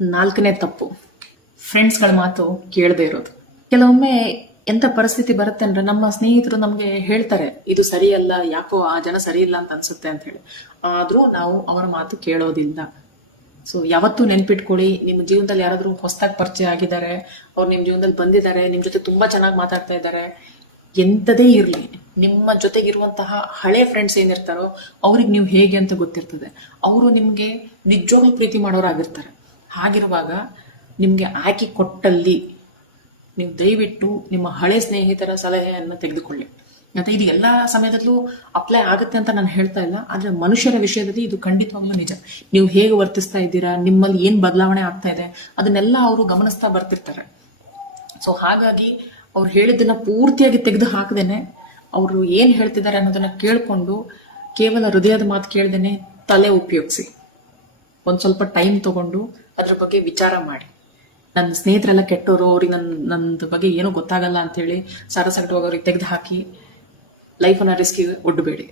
4ನೇ ತಪ್ಪು, ಫ್ರೆಂಡ್ಸ್ಗಳ ಮಾತು ಕೇಳದೆ ಇರೋದು. ಕೆಲವೊಮ್ಮೆ ಎಂತ ಪರಿಸ್ಥಿತಿ ಬರುತ್ತೆ ಅಂದ್ರೆ ನಮ್ಮ ಸ್ನೇಹಿತರು ನಮ್ಗೆ ಹೇಳ್ತಾರೆ ಇದು ಸರಿಯಲ್ಲ, ಯಾಕೋ ಆ ಜನ ಸರಿ ಇಲ್ಲ ಅಂತ ಅನ್ಸುತ್ತೆ ಅಂತ ಹೇಳಿ, ಆದ್ರೂ ನಾವು ಅವರ ಮಾತು ಕೇಳೋದಿಲ್ಲ. ಸೊ ಯಾವತ್ತೂ ನೆನ್ಪಿಟ್ಕೊಳ್ಳಿ, ನಿಮ್ಮ ಜೀವನದಲ್ಲಿ ಯಾರಾದ್ರೂ ಹೊಸದಾಗಿ ಪರಿಚಯ ಆಗಿದ್ದಾರೆ, ಅವ್ರು ನಿಮ್ ಜೀವನದಲ್ಲಿ ಬಂದಿದ್ದಾರೆ, ನಿಮ್ ಜೊತೆ ತುಂಬಾ ಚೆನ್ನಾಗಿ ಮಾತಾಡ್ತಾ ಇದ್ದಾರೆ, ಎಂತದೇ ಇರ್ಲಿ, ನಿಮ್ಮ ಜೊತೆಗಿರುವಂತಹ ಹಳೆ ಫ್ರೆಂಡ್ಸ್ ಏನಿರ್ತಾರೋ ಅವ್ರಿಗೆ ನೀವು ಹೇಗೆ ಅಂತ ಗೊತ್ತಿರ್ತದೆ. ಅವರು ನಿಮ್ಗೆ ನಿಜವಾಗ್ಲೂ ಪ್ರೀತಿ ಮಾಡೋರಾಗಿರ್ತಾರೆ. ಹಾಗಿರುವಾಗ ನಿಮ್ಗೆ ಆಯ್ಕೆ ಕೊಟ್ಟಲ್ಲಿ ನೀವು ದಯವಿಟ್ಟು ನಿಮ್ಮ ಹಳೆ ಸ್ನೇಹಿತರ ಸಲಹೆಯನ್ನು ತೆಗೆದುಕೊಳ್ಳಿ. ಮತ್ತೆ ಇದು ಎಲ್ಲಾ ಸಮಯದಲ್ಲೂ ಅಪ್ಲೈ ಆಗುತ್ತೆ ಅಂತ ನಾನು ಹೇಳ್ತಾ ಇಲ್ಲ, ಆದ್ರೆ ಮನುಷ್ಯರ ವಿಷಯದಲ್ಲಿ ಇದು ಖಂಡಿತವಾಗ್ಲೂ ನಿಜ. ನೀವು ಹೇಗೆ ವರ್ತಿಸ್ತಾ ಇದ್ದೀರಾ, ನಿಮ್ಮಲ್ಲಿ ಏನ್ ಬದಲಾವಣೆ ಆಗ್ತಾ ಇದೆ, ಅದನ್ನೆಲ್ಲ ಅವರು ಗಮನಿಸ್ತಾ ಬರ್ತಿರ್ತಾರೆ. ಸೊ ಹಾಗಾಗಿ ಅವ್ರು ಹೇಳಿದ್ದನ್ನ ಪೂರ್ತಿಯಾಗಿ ತೆಗೆದು ಹಾಕದೇನೆ, ಅವರು ಏನ್ ಹೇಳ್ತಿದ್ದಾರೆ ಅನ್ನೋದನ್ನ ಕೇಳ್ಕೊಂಡು, ಕೇವಲ ಹೃದಯದ ಮಾತು ಕೇಳ್ದೇನೆ ತಲೆ ಉಪಯೋಗಿಸಿ ಒಂದ್ ಸ್ವಲ್ಪ ಟೈಮ್ ತಗೊಂಡು ಅದ್ರ ಬಗ್ಗೆ ವಿಚಾರ ಮಾಡಿ. ನನ್ನ ಸ್ನೇಹಿತರೆಲ್ಲ ಕೆಟ್ಟವರು, ಅವ್ರಿಗೆ ನಂದು ಬಗ್ಗೆ ಏನೂ ಗೊತ್ತಾಗಲ್ಲ ಅಂತ ಹೇಳಿ ಸಾರಸಗಟವಾಗಿ ಅವ್ರಿಗೆ ತೆಗೆದು ಹಾಕಿ ಲೈಫನ್ನ ರಿಸ್ಕಿಗೆ ಒಡ್ಡಬೇಡಿ.